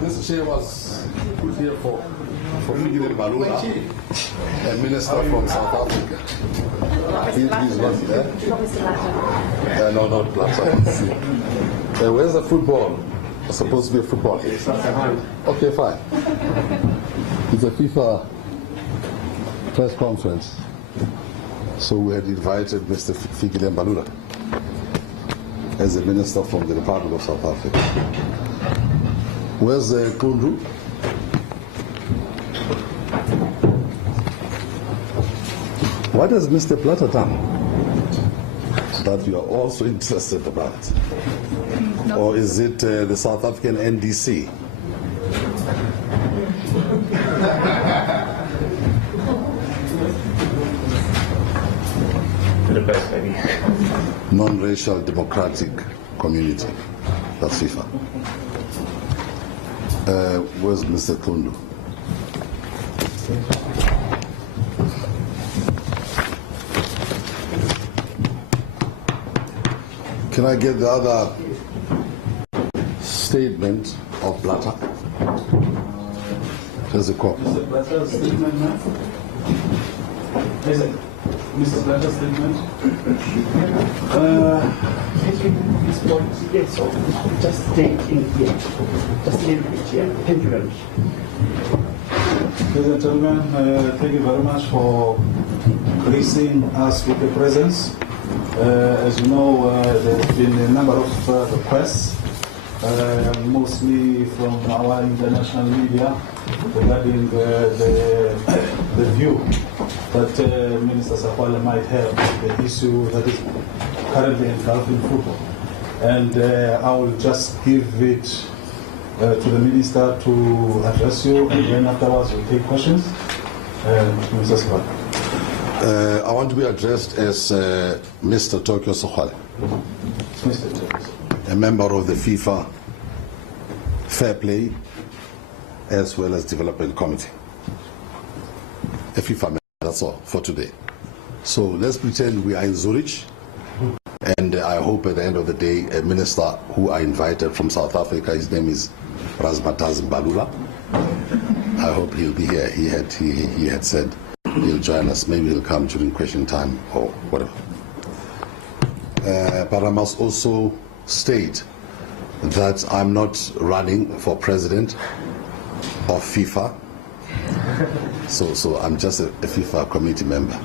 This chair was put here for Fifa Balula, a minister from South Africa. He's not there. No, not Blatter. Where's the football? It's supposed to be a football. Okay, fine. It's a FIFA press conference. So we had invited Mr. Fifa Balula as a minister from the Republic of South Africa. Where's the Kundu? What has Mr. Platter done that you are also interested about? No. Or is it the South African NDC? Non-racial democratic community. That's FIFA. Where's Mr. Kundu? Can I get the other statement of Blatter? There's a copy. Mr. Blatter's statement now? Is it Mr. Blatter's statement? Yes, just stay in here. Just leave it here. Thank you very much. Ladies and gentlemen, thank you very much for gracing us with your presence. As you know, there's been a number of requests, mostly from our international media, regarding the view that Minister Sakwala might have the issue that is currently engulfing football. And I will just give it to the Minister to address you, and then afterwards we'll take questions. Mr. Sakwala. I want to be addressed as Mr. Tokyo Sokhwale, a member of the FIFA Fair Play as well as Development Committee. A FIFA member, that's all for today. So let's pretend we are in Zurich, and I hope at the end of the day a minister who I invited from South Africa, his name is Razmataz Balula. I hope he'll be here. He had said he'll join us. Maybe he'll come during question time or whatever. But I must also state that I'm not running for president of FIFA. So I'm just a FIFA committee member.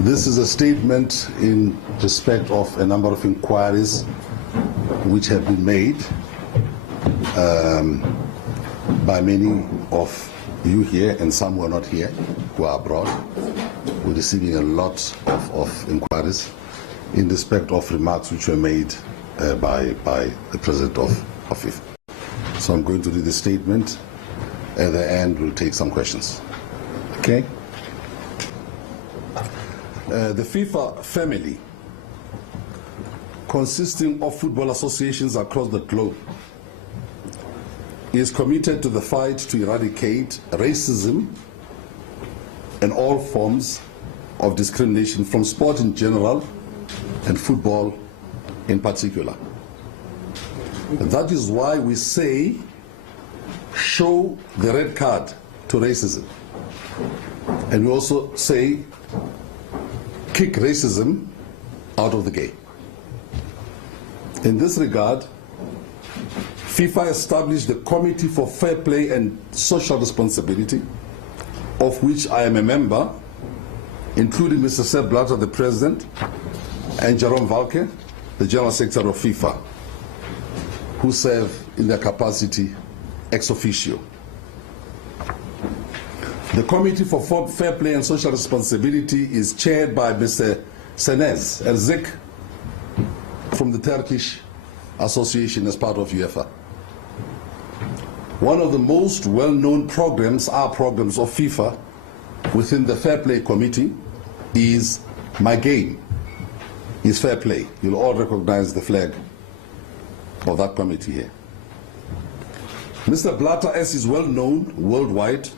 This is a statement in respect of a number of inquiries which have been made by many of you here and some who are not here, who are abroad. We're receiving a lot of inquiries in respect of remarks which were made by the president of FIFA. So I'm going to read the statement. At the end, we'll take some questions. Okay? The FIFA family, consisting of football associations across the globe, is committed to the fight to eradicate racism and all forms of discrimination from sport in general and football in particular. And that is why we say, show the red card to racism. And we also say, kick racism out of the game. In this regard, FIFA established the Committee for Fair Play and Social Responsibility, of which I am a member, including Mr. Sepp Blatter, the President, and Jerome Valcke, the General Secretary of FIFA, who serve in their capacity ex officio. The Committee for Fair Play and Social Responsibility is chaired by Mr. Senez Erzik from the Turkish Association as part of UEFA. One of the most well-known programs of FIFA within the Fair Play Committee is My Game is Fair Play. You'll all recognize the flag of that committee here. Mr. Blatter, as is well known worldwide,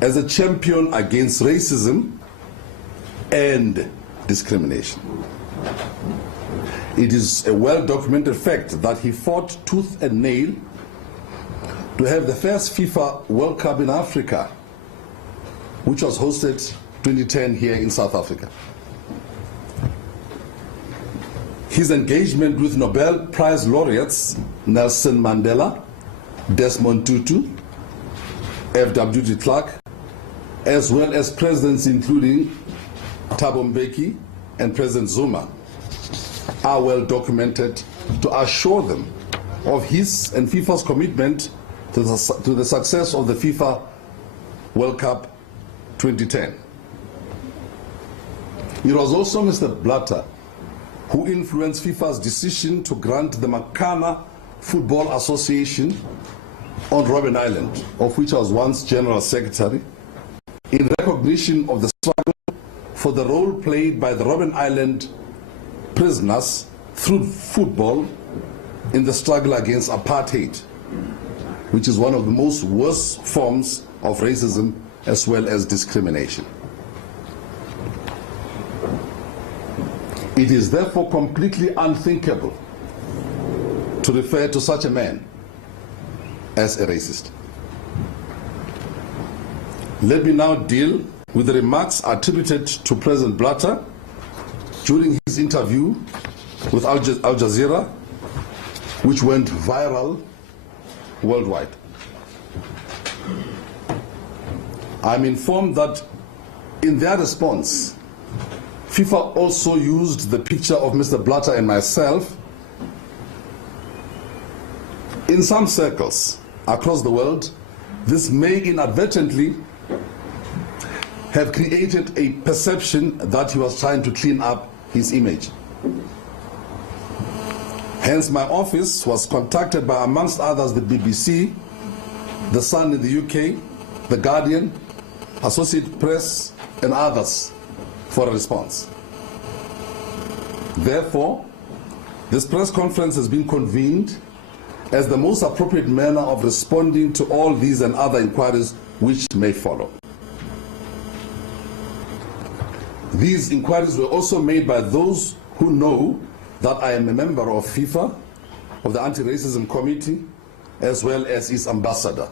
as a champion against racism and discrimination. It is a well-documented fact that he fought tooth and nail to have the first FIFA World Cup in Africa, which was hosted 2010 here in South Africa. His engagement with Nobel Prize laureates Nelson Mandela, Desmond Tutu, F.W. de Klerk, as well as presidents including Thabo Mbeki and President Zuma, are well documented to assure them of his and FIFA's commitment to the success of the FIFA World Cup 2010. It was also Mr. Blatter who influenced FIFA's decision to grant the Makana Football Association on Robben Island, of which I was once General Secretary, in recognition of the struggle for the role played by the Robben Island prisoners through football in the struggle against apartheid, which is one of the most worst forms of racism as well as discrimination. It is therefore completely unthinkable to refer to such a man as a racist. Let me now deal with the remarks attributed to President Blatter during his interview with Al Jazeera, which went viral worldwide. I'm informed that in their response, FIFA also used the picture of Mr. Blatter and myself. In some circles across the world, this may inadvertently have created a perception that he was trying to clean up his image. Hence, my office was contacted by, amongst others, the BBC, The Sun in the UK, The Guardian, Associated Press, and others for a response. Therefore, this press conference has been convened as the most appropriate manner of responding to all these and other inquiries which may follow. These inquiries were also made by those who know that I am a member of FIFA, of the Anti-Racism Committee, as well as its ambassador.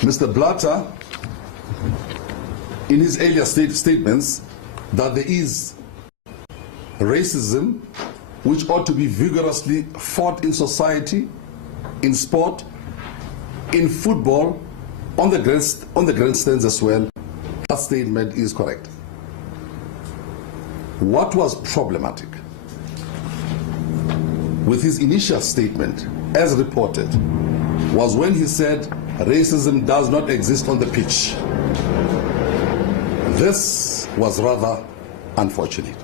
Mr. Blatter, in his earlier statements, that there is racism which ought to be vigorously fought in society, in sport, in football, on the grandstands as well. That statement is correct. What was problematic with his initial statement, as reported, was when he said racism does not exist on the pitch. This was rather unfortunate.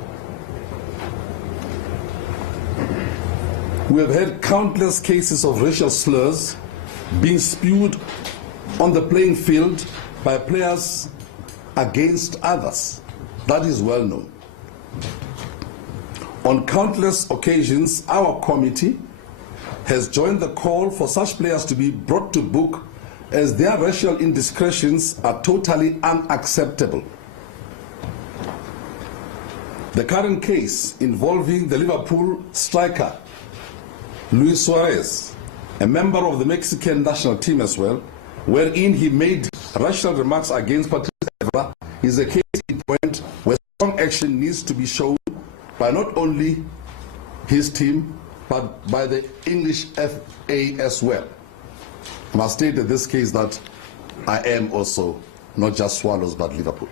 We have had countless cases of racial slurs being spewed on the playing field by players against others. That is well known. On countless occasions, our committee has joined the call for such players to be brought to book, as their racial indiscretions are totally unacceptable. The current case involving the Liverpool striker Luis Suarez, a member of the Mexican national team as well, wherein he made racial remarks against Patrice Evra, is a case in point where strong action needs to be shown by not only his team, but by the English FA as well. I must state in this case that I am also not just Swallows, but Liverpool.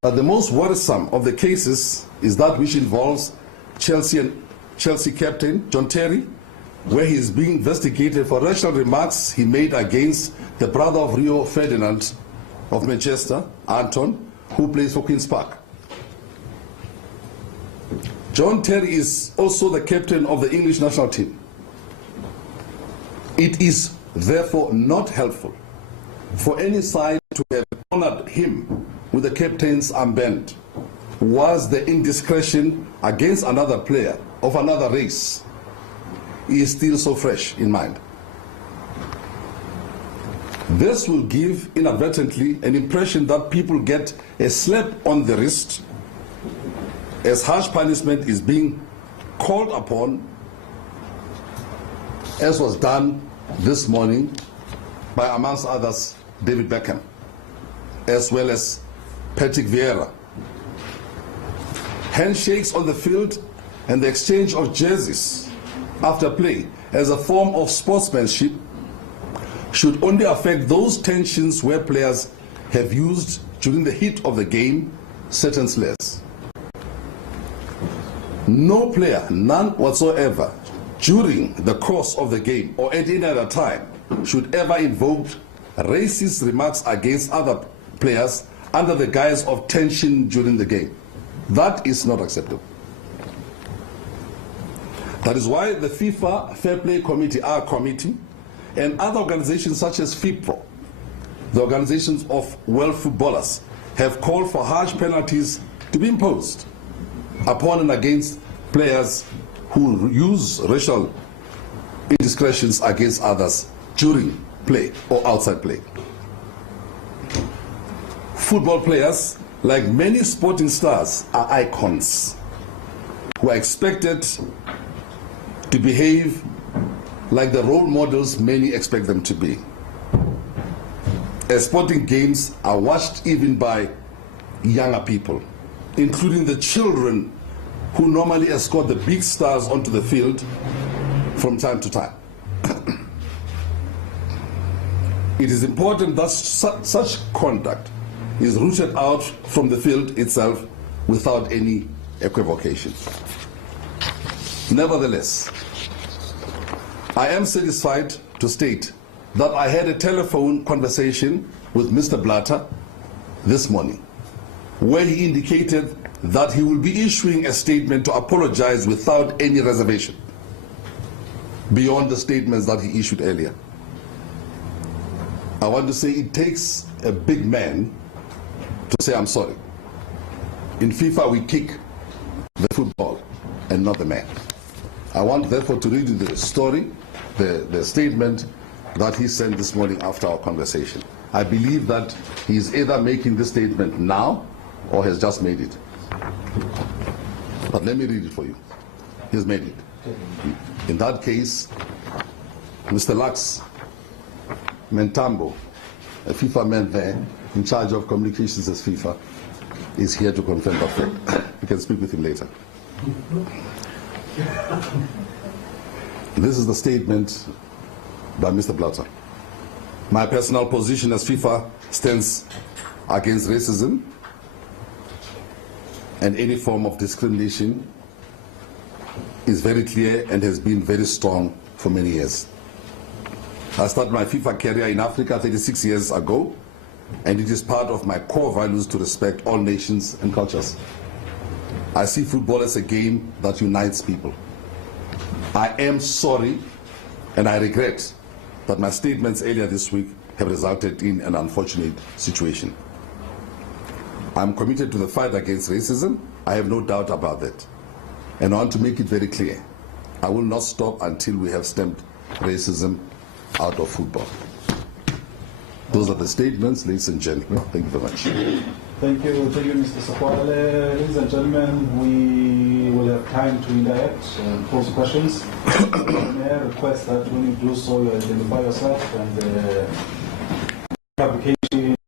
But the most worrisome of the cases is that which involves Chelsea captain John Terry, where he is being investigated for racial remarks he made against the brother of Rio Ferdinand of Manchester, Anton, who plays for Queen's Park. John Terry is also the captain of the English national team. It is therefore not helpful for any side to have honored him with the captain's armband, was the indiscretion against another player of another race is still so fresh in mind. This will give inadvertently an impression that people get a slap on the wrist as harsh punishment is being called upon, as was done this morning by, amongst others, David Beckham, as well as Patrick Vieira. Handshakes on the field and the exchange of jerseys after play as a form of sportsmanship should only affect those tensions where players have used during the heat of the game certain slurs. No player, none whatsoever, during the course of the game or at any other time should ever invoke racist remarks against other players under the guise of tension during the game. That is not acceptable. That is why the FIFA Fair Play Committee, our committee, and other organizations such as FIPRO, the organizations of world footballers, have called for harsh penalties to be imposed upon and against players who use racial indiscretions against others during play or outside play. Football players, like many sporting stars, are icons who are expected to behave like the role models many expect them to be. As sporting games are watched even by younger people, including the children who normally escort the big stars onto the field from time to time. It is important that such conduct is rooted out from the field itself without any equivocation. Nevertheless, I am satisfied to state that I had a telephone conversation with Mr. Blatter this morning, where he indicated that he will be issuing a statement to apologize without any reservation, beyond the statements that he issued earlier. I want to say it takes a big man to say I'm sorry. In FIFA we kick the football and not the man. I want therefore to read you the story, the statement that he sent this morning after our conversation. I believe that he is either making this statement now or has just made it. But let me read it for you. He's made it. In that case, Mr. Lux Mentambo, a FIFA man there in charge of communications as FIFA, is here to confirm that fact. You can speak with him later. This is the statement by Mr. Blatter. My personal position as FIFA stands against racism and any form of discrimination is very clear and has been very strong for many years. I started my FIFA career in Africa 36 years ago, and it is part of my core values to respect all nations and cultures. I see football as a game that unites people. I am sorry and I regret that my statements earlier this week have resulted in an unfortunate situation. I'm committed to the fight against racism. I have no doubt about that. And I want to make it very clear. I will not stop until we have stamped racism out of football. Those are the statements, ladies and gentlemen. Thank you very much. Thank you, Mr. Sakwale. Ladies and gentlemen, we will have time to interact and pose questions. May I request that when you do so, you identify yourself and